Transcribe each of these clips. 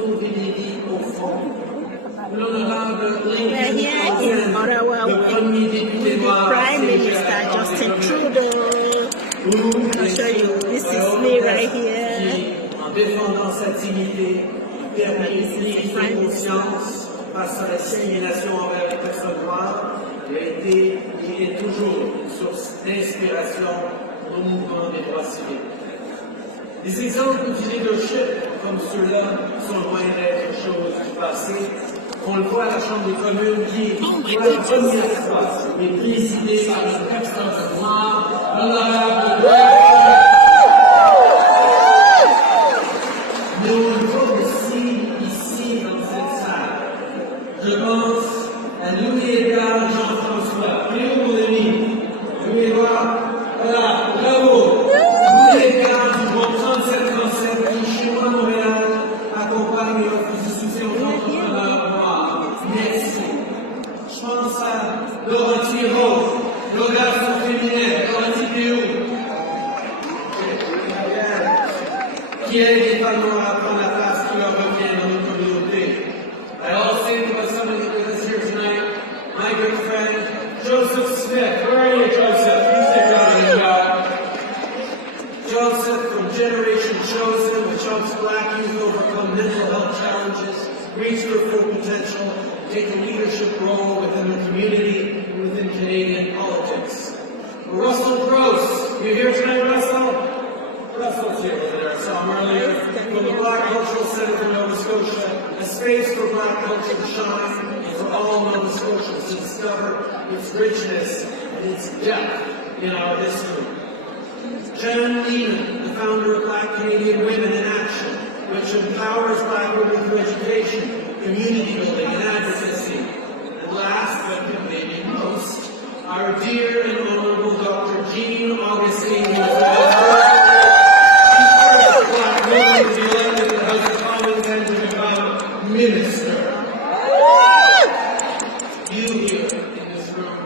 sauver des vies au fond. L'honorable We're here in Ottawa with Prime Minister Justin Trudeau. I'll show you. This is me right here. En défendant sa dignité, permet de conscience face à la discrimination envers les personnes noires, il a été et est toujours une source d'inspiration au mouvement des droits civiques. Des exemples du leadership comme ceux-là sont loin d'être chose du passé. On le voit à la Chambre des communes qui, pour la première fois, est présidée par une personne noire, l'honorable. Mais on le voit aussi ici dans cette salle. Je pense à Louis-Édouard Jean-François. Il est où, mon ami? Louis-Édouard, voilà, bravo. Louis-Édouard du groupe 3737 qui, chez moi, Montréal, accompagne et offre du soutien aux entrepreneurs. Merci. Je pense à Dorothy Rose, l'audace féminine, Dorothy Théo, qui aide les femmes à prendre la place qui leur revient dans notre communauté. I also think about somebody with us here tonight, my good friend, Joseph Smith. Where are you, Joseph? You stick out of the Joseph from Generation Chosen, which helps Black youth overcome mental health challenges, reach their full potential, take a leadership role within the community and within Canadian politics. Russell Gross, you here tonight, Russell? Russell's here over there. I saw him earlier. From the Black Cultural Center for Nova Scotia, a space for Black culture to shine and for all Nova Scotians to discover its richness and its depth in our history. Jan Lehman, the founder of Black Canadian Women in Action, which empowers Black women through education, community building, and advocacy. And last, but maybe most, our dear and honorable Dr. Jean Augustine, who is the first Black woman to be elected to the House of Commons and to become minister. You here in this room,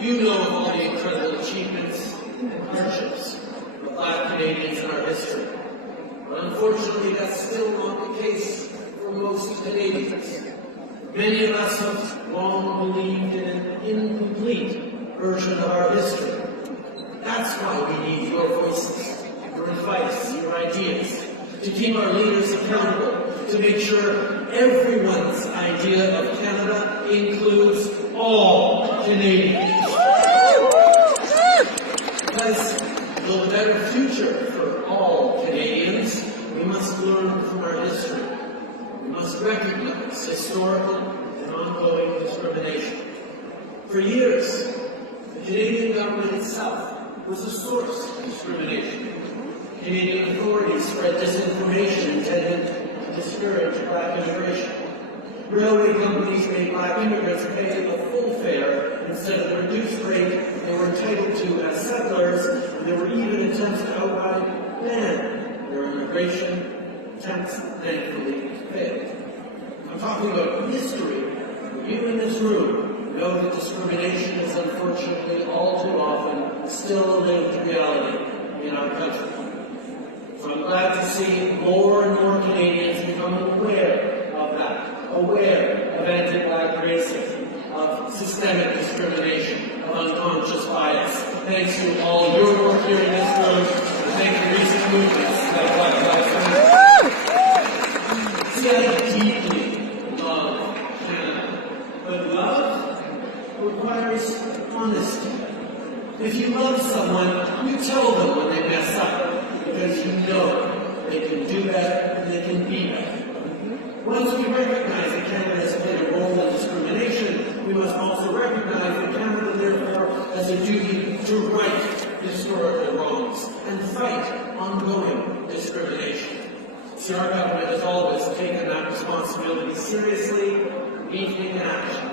you know of all the incredible achievements and hardships of Black Canadians in our history. But unfortunately, that's still not the case for most Canadians. Many of us have long believed in an incomplete version of our history. That's why we need your voices, your advice, your ideas, to keep our leaders accountable, to make sure everyone's idea of Canada includes all Canadians. Because to build a better future for all Canadians, we must learn from our history. We must recognize historical and ongoing discrimination. For years, the Canadian government itself was a source of discrimination. Canadian authorities spread disinformation intended to discourage Black immigration. Railway companies made Black immigrants pay the full fare instead of the reduced rate they were entitled to as settlers, and there were even attempts to outright ban their immigration. Attempts thankfully failed. I'm talking about history. You in this room know that discrimination is unfortunately all too often still a lived reality in our country. So I'm glad to see more and more Canadians become aware of that, aware of anti-Black racism, of systemic discrimination, of unconscious bias. Thanks to all your work here in this room, and thank the recent movements like Black Lives Matter. See, I deeply love Canada, but love requires honesty. If you love someone, you tell them when they mess up, because you know they can do better and they can be better. Once we recognize that Canada has played a role in discrimination, we must also recognize that Canada, therefore, has a duty to right historical wrongs and fight ongoing discrimination. See, our government has always taken that responsibility seriously, we've taken action.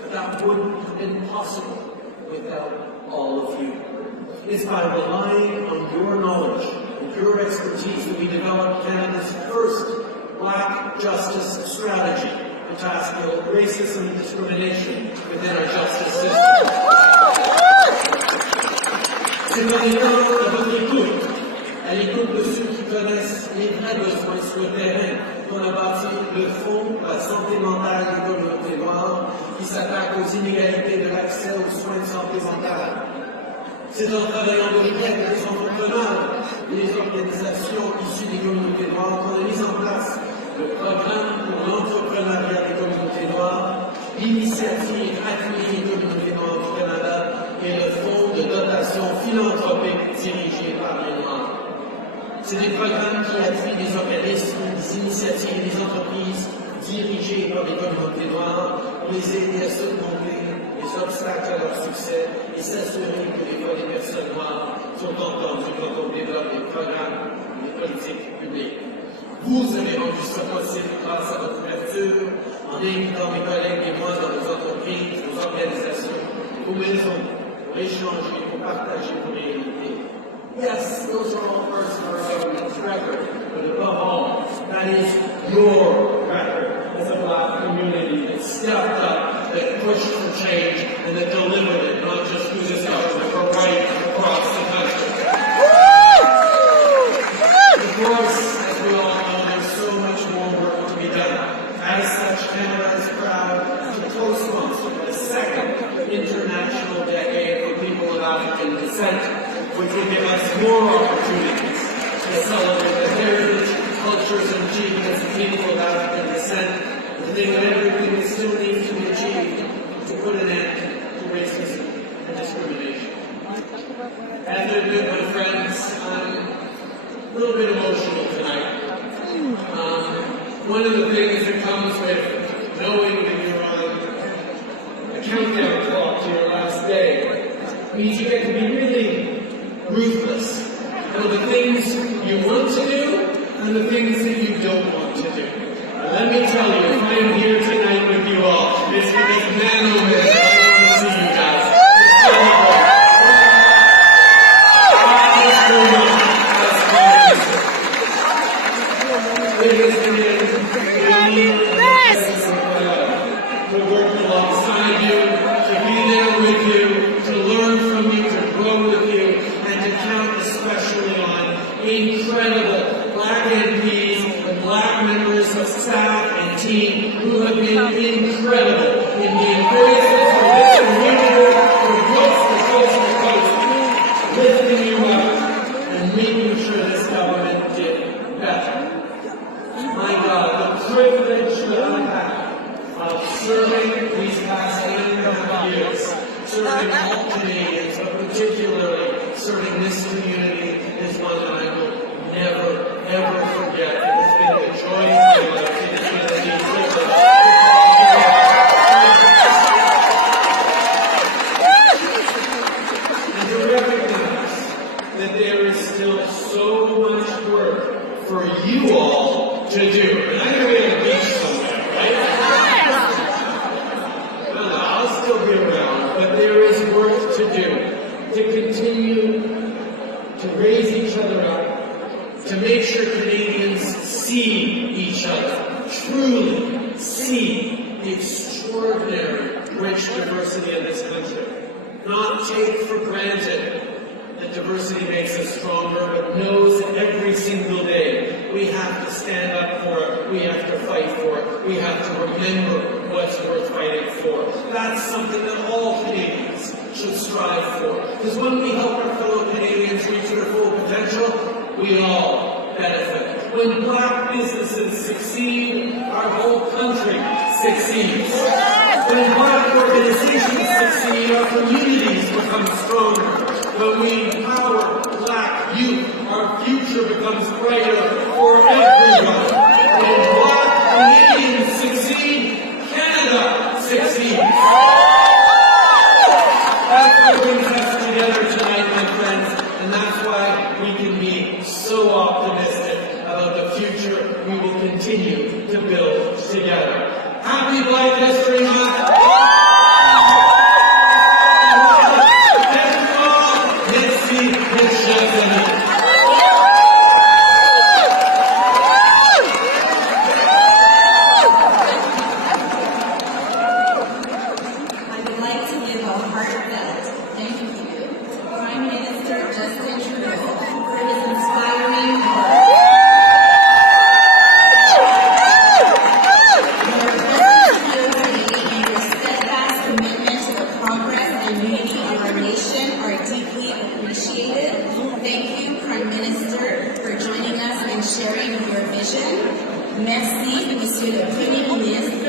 But that wouldn't have been possible without all of you. It's by relying on your knowledge and your expertise that we developed Canada's first Black justice strategy to tackle racism and discrimination within our justice system. C'est maintenant à votre écoute, à l'écoute de ceux qui connaissent les vrais besoins sur le terrain, qu'on a bâti de fond, la santé mentale des communautés noires, qui s'attaque aux inégalités de l'accès aux soins de santé mentale. C'est en travaillant de près avec les entrepreneurs et les organisations issues des communautés noires qu'on a mis en place le programme pour l'entrepreneuriat des communautés noires, l'initiative Accueillir les communautés noires au Canada et le fonds de dotation philanthropique dirigé par les Noirs. C'est des programmes qui appuient des organismes, des initiatives et des entreprises dirigées par les communautés noires pour les aider à surmonter les obstacles à leur succès et s'assurer que les voix des personnes noires sont entendues quand on développe des programmes, des politiques publiques. Vous avez rendu ça possible grâce à votre ouverture, en invitant mes collègues et moi dans vos entreprises, vos organisations, vos maisons, pour échanger, pour partager vos réalités. Yes, those are all parts of our government's record, but above all, that is your record as a Black community that stepped up, that pushed for change, and that delivered it, not just through this government, but right across the country. Of course, as we all know, there's so much more work to be done. As such, Canada is proud to co-sponsor the second International Decade for People of African Descent, which will give us more opportunities to celebrate the heritage, cultures, and achievements of people of African descent, and think of everything that still needs to be achieved to put an end to racism and discrimination. I have to admit, my friends, I'm a little bit emotional tonight. One of the things that comes with knowing that you're on a countdown clock to your last day means you get to be really ruthless for the things you want to do and the things that you don't want to do. And let me tell you, if I am here tonight with you all, it's because man oh man, I want to see you guys. To work alongside you, to be there with you, to learn from you, to grow with you, and to count especially on incredible Black MPs and Black members of staff and team who have been incredible in the embraces of this community from coast to coast to coast, lifting you up and making sure this government did better. My God, the privilege that I have of serving these past 8.5 years, serving all Canadians, but particularly serving this community is one that I will never, ever forget. It has been a joy in my life. It has been a privilege. And to recognize that there is still so much work for you all to do. And I'm going to be on the beach somewhere, right? I'll still be around, but there is work to do, to continue to raise each other up, to make sure Canadians see each other, truly see the extraordinary rich diversity of this country, not take for granted that diversity makes us stronger, but knows that every single day we have to stand up for it, we have to fight for it, we have to remember what's worth fighting for. That's something that all Canadians should strive for. Because when we help our fellow Canadians reach their full potential, we all benefit. When Black businesses succeed, our whole country succeeds. When Black organizations succeed, our communities become stronger. When we empower Black youth, our future becomes brighter for everyone. When Black Canadians succeed, Canada succeeds. That's what brings us together tonight, my friends, and that's why we can be so optimistic about the future we will continue to build together. Happy Black History Month! Inspiring work. Thank you, Prime Minister, for joining us and sharing your vision. Merci, Monsieur le Premier ministre.